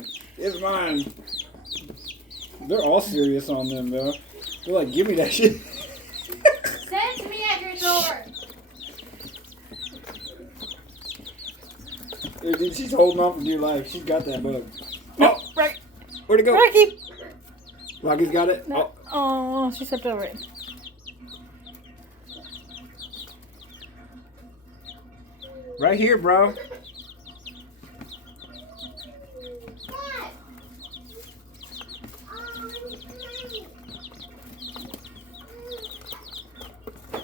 mine. It's mine. They're all serious on them, though. They're like, give me that shit. Send to me at your door. Dude, she's holding on for dear life. She's got that bug. No, Oh, right. where'd it go? Rocky. Rocky's got it. No. Oh, she stepped over it. Right here, bro.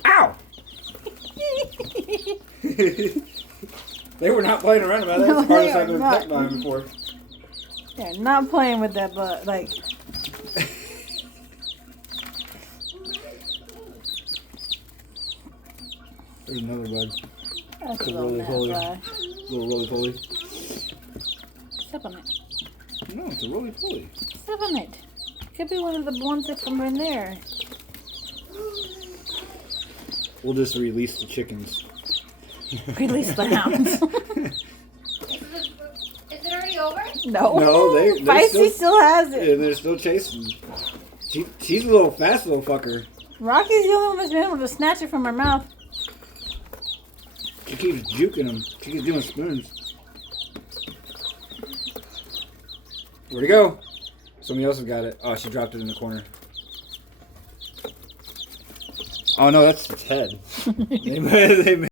Ow! They were not playing around about that. That's the No, they hardest I've are been not. pecked by him before. Yeah, not playing with that, but like. There's another bug. That's It's a a little roly-poly. fly. Little roly-poly. Step on it. No, it's a roly-poly. Step on it. Could be one of the ones that's from in there. We'll just release the chickens. Release the hounds. Is it already over? No. No, they're Feisty still has it. Yeah, they're still chasing. She's a little fast little fucker. Rocky's the only one that's been able to snatch it from her mouth. She keeps juking them. She keeps doing spoons. Where'd it go? Somebody else has got it. Oh, she dropped it in the corner. Oh no, that's its head. They made